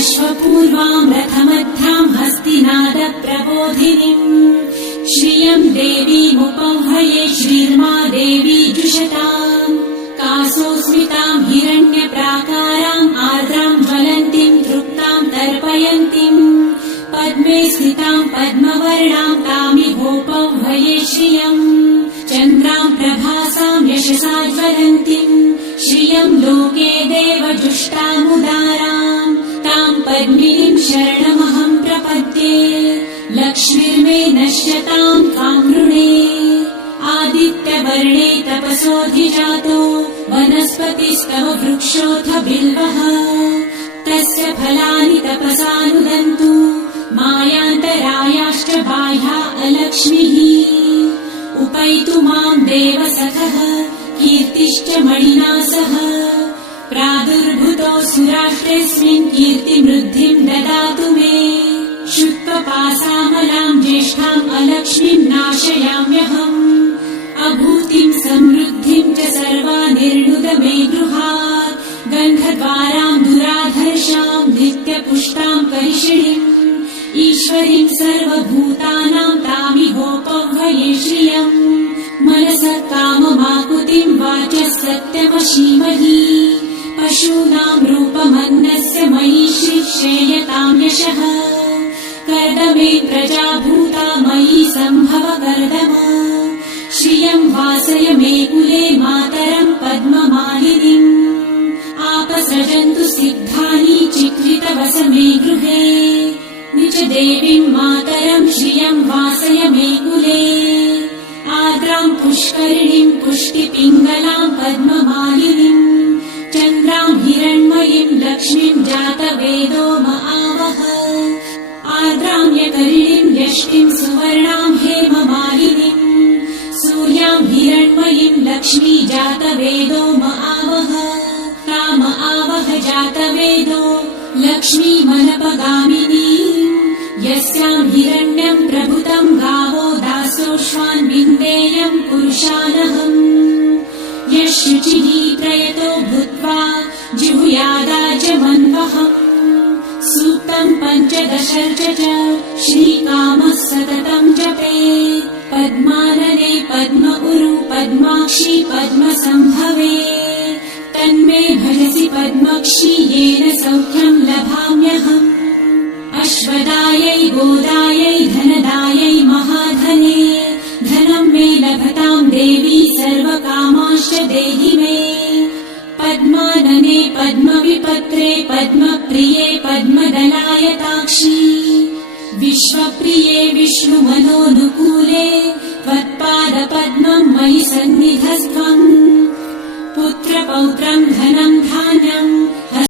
अश्वपूर्वाम् रथमध्याम् हस्तिनादप्रबोधिनीम् श्रियम् देवीमुपह्वये श्रीर्मा देवी जुषताम् कासोस्मिताम् हिरण्यप्राकाराम् आर्द्राम् ज्वलन्तीम् तृप्ताम् तर्पयन्तीम् पद्मे स्थिताम् पद्मवर्णाम् तामिहोपह्वये श्रियम् चन्द्राम् प्रभासाम् यशसा ज्वलन्तीम् श्रियम् लोके देवजुष्टामुदाराम् ताम् पद्मिनीम् शरणमहम् प्रपद्ये लक्ष्मीर्मे नश्यताम् त्वाम् नृणे आदित्यवर्णे तपसोऽधिजातो वनस्पतिस्तव वृक्षोऽथ बिल्वः तस्य फलानि तपसानुदन्तु मायान्तरायाश्च बाह्या अलक्ष्मीः उपैतु माम् देवसखः कीर्तिश्च मणिना सह प्रादुर्भूतोऽसुराष्ट्रेऽस्मिन् कीर्तिमृद्धिम् ददातु मे शुक्लपासामलाम् ज्येष्ठाम् अलक्ष्मीम् नाशयाम्यहम् अभूतिम् समृद्धिम् च सर्वानिर्णुद मे गृहात् गन्धद्वाराम् दुराधर्षाम् नित्यपुष्टाम् करिषिणीम् ईश्वरीम् सर्वभूतानाम् तामिहोपह्वये श्रियम् मनसः काममाकुतिम् वाचः सत्यमशीमहि पशूनाम् रूपमन्नस्य मयि श्रेयताम् यशः कर्दमे प्रजाभूता मयि सम्भव कर्दम श्रियम् वासय मे कुले मातरम् पद्ममालिनीम् आपसृजन्तु सिद्धानि चिक्लितवस मे गृहे निज देवीम् मातरम् श्रियम् वासय मे कुले आर्द्राम् पुष्करिणीम् पुष्टिपिङ्गलाम् पद्ममालिनीम् चन्द्राम् हिरण्मयीम् लक्ष्मीम् जातवेदो म आवह आर्द्राम् यकरिणीम् यष्टिम् सुवर्णाम् हेममालिनीम् सूर्याम् हिरण्मयीम् लक्ष्मी जातवेदो म आवह ताम आवह जातवेदो लक्ष्मी मनपगामिनी यस्याम् हिरण्यम् प्रभुतम् गावो दासोऽश्वान् विन्देयम् पुरुषानहम् यः शुचिः प्रयतो भूत्वा जिहुयादाजमन्वहम् सूक्तम् 15 च श्रीकामः सततम् जपेत् पद्मानने पद्म उरु पद्माक्षी पद्मसम्भवे तन्मे भजसि पद्मक्षी येन सौख्यम् लभाम्यहम् अश्वदायै गोदायै धनदायै महाधने धनम् मे लभताम् देवी सर्वकामाश्च देहि मे पद्मानने पद्मविपत्रे पद्मप्रिये पद्मदलायताक्षी विश्वप्रिये विष्णुमनोनुकूले त्वत्पादपद्मम् मयि सन्निधस्त्वम् पुत्रपौत्रम् धनम् धान्यम्